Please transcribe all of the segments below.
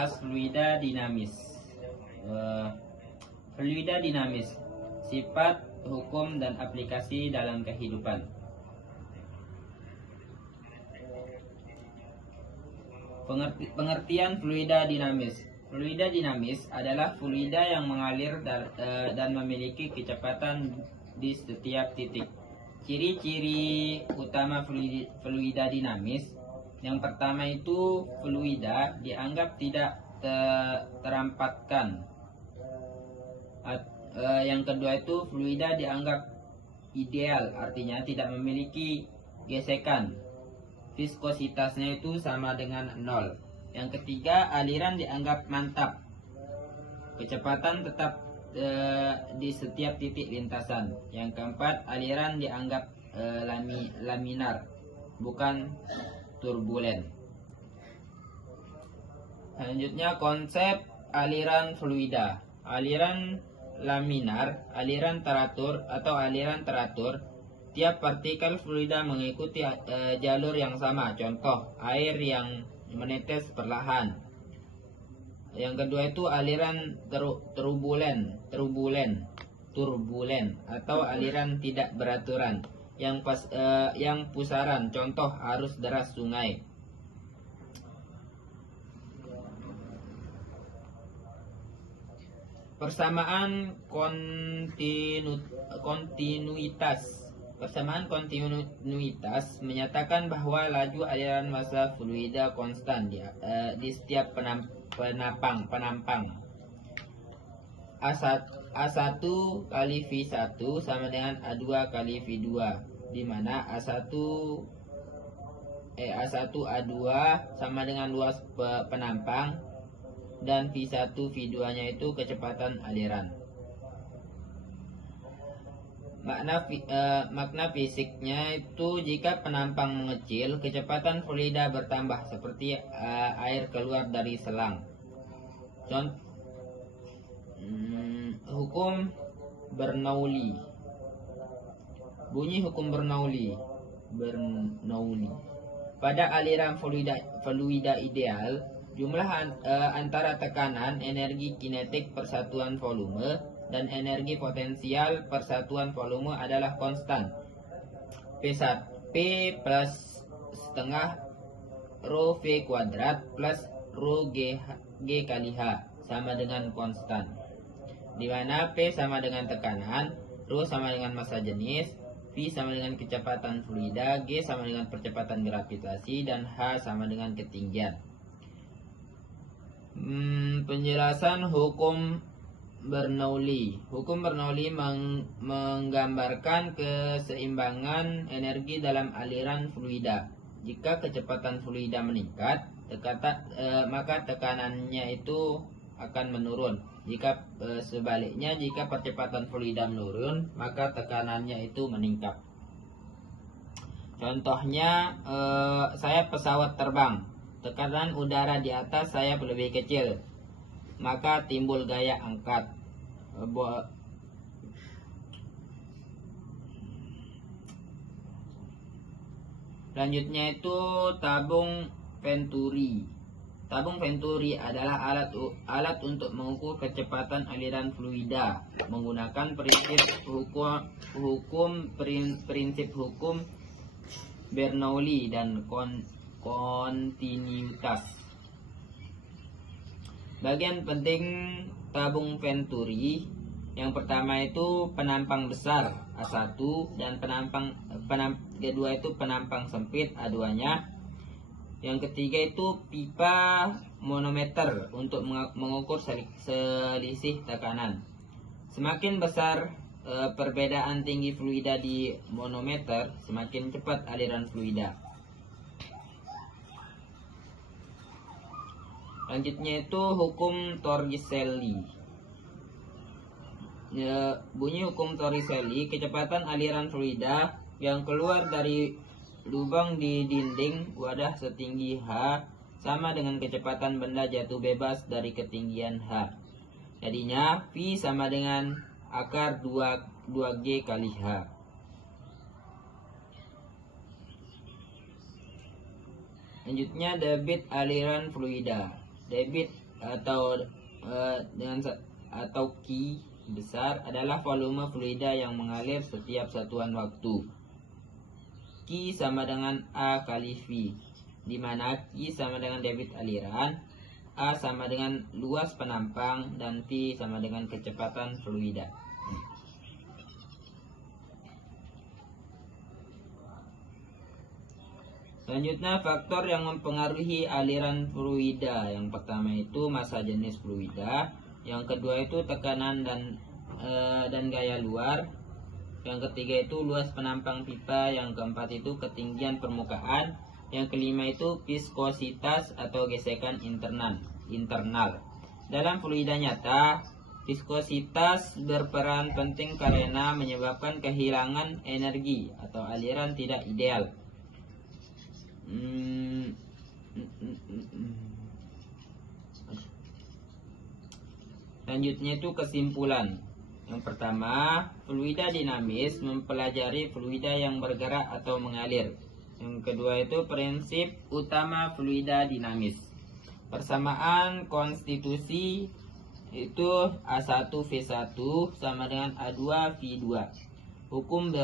bahas fluida dinamis. Fluida dinamis, sifat, hukum, dan aplikasi dalam kehidupan. Pengertian fluida dinamis. Fluida dinamis adalah fluida yang mengalir dan memiliki kecepatan di setiap titik. Ciri-ciri utama fluida dinamis. Yang pertama itu fluida dianggap tidak terampatkan. Yang kedua itu fluida dianggap ideal, artinya tidak memiliki gesekan. Viskositasnya itu sama dengan 0. Yang ketiga, aliran dianggap mantap. Kecepatan tetap di setiap titik lintasan. Yang keempat, aliran dianggap laminar, bukan turbulen. Selanjutnya, konsep aliran fluida. Aliran laminar, aliran teratur atau aliran teratur. Tiap partikel fluida mengikuti jalur yang sama. Contoh, air yang menetes perlahan. Yang kedua itu aliran turbulen atau aliran tidak beraturan. Yang pusaran. Contoh, arus deras sungai. Persamaan kontinuitas. Persamaan kontinuitas menyatakan bahwa laju aliran massa fluida konstan di setiap penampang. A1 kali V1 sama dengan A2 kali V2, di mana A1 A2 sama dengan luas penampang, dan V1 V2 nya itu kecepatan aliran. Makna fisiknya itu jika penampang mengecil, kecepatan fluida bertambah seperti air keluar dari selang. Hukum Bernoulli. Bunyi hukum Bernoulli. Pada aliran fluida ideal, jumlah antara tekanan, energi kinetik persatuan volume, dan energi potensial persatuan volume adalah konstan. P plus setengah rho V kuadrat plus rho G kali H sama dengan konstan, di mana P sama dengan tekanan, rho sama dengan massa jenis, V sama dengan kecepatan fluida, G sama dengan percepatan gravitasi, dan H sama dengan ketinggian. Penjelasan hukum Bernoulli. Hukum Bernoulli menggambarkan keseimbangan energi dalam aliran fluida. Jika kecepatan fluida meningkat, maka tekanannya itu akan menurun. Jika sebaliknya, jika percepatan fluida menurun, maka tekanannya itu meningkat. Contohnya, saya pesawat terbang. Tekanan udara di atas saya lebih kecil, maka timbul gaya angkat. Selanjutnya itu tabung Venturi. Tabung Venturi adalah alat untuk mengukur kecepatan aliran fluida menggunakan prinsip hukum Bernoulli dan kontinuitas. Bagian penting tabung Venturi, yang pertama itu penampang besar A1, dan kedua itu penampang sempit A2-nya. Yang ketiga itu pipa manometer untuk mengukur selisih tekanan. Semakin besar perbedaan tinggi fluida di manometer, semakin cepat aliran fluida. Selanjutnya itu hukum Torricelli. Bunyi hukum Torricelli, kecepatan aliran fluida yang keluar dari lubang di dinding wadah setinggi H sama dengan kecepatan benda jatuh bebas dari ketinggian H. Jadinya V sama dengan akar 2G kali H. Selanjutnya debit aliran fluida. Debit atau Q besar adalah volume fluida yang mengalir setiap satuan waktu. Q sama dengan A kali V, di mana Q sama dengan debit aliran, A sama dengan luas penampang, dan V sama dengan kecepatan fluida. Selanjutnya, faktor yang mempengaruhi aliran fluida. Yang pertama itu massa jenis fluida, yang kedua itu tekanan dan gaya luar, yang ketiga itu luas penampang pipa, yang keempat itu ketinggian permukaan, yang kelima itu viskositas atau gesekan internal. Dalam fluida nyata, viskositas berperan penting karena menyebabkan kehilangan energi atau aliran tidak ideal. Selanjutnya itu kesimpulan. Yang pertama, fluida dinamis mempelajari fluida yang bergerak atau mengalir. Yang kedua itu prinsip utama fluida dinamis. Persamaan konstitusi itu A1V1 sama dengan A2V2. Hukum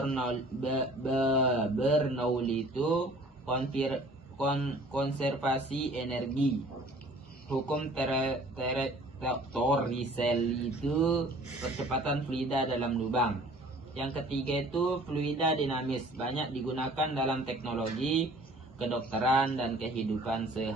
Bernoulli itu konservasi energi. Hukum Torricelli itu percepatan fluida dalam lubang. Yang ketiga itu fluida dinamis, banyak digunakan dalam teknologi, kedokteran, dan kehidupan sehari-hari.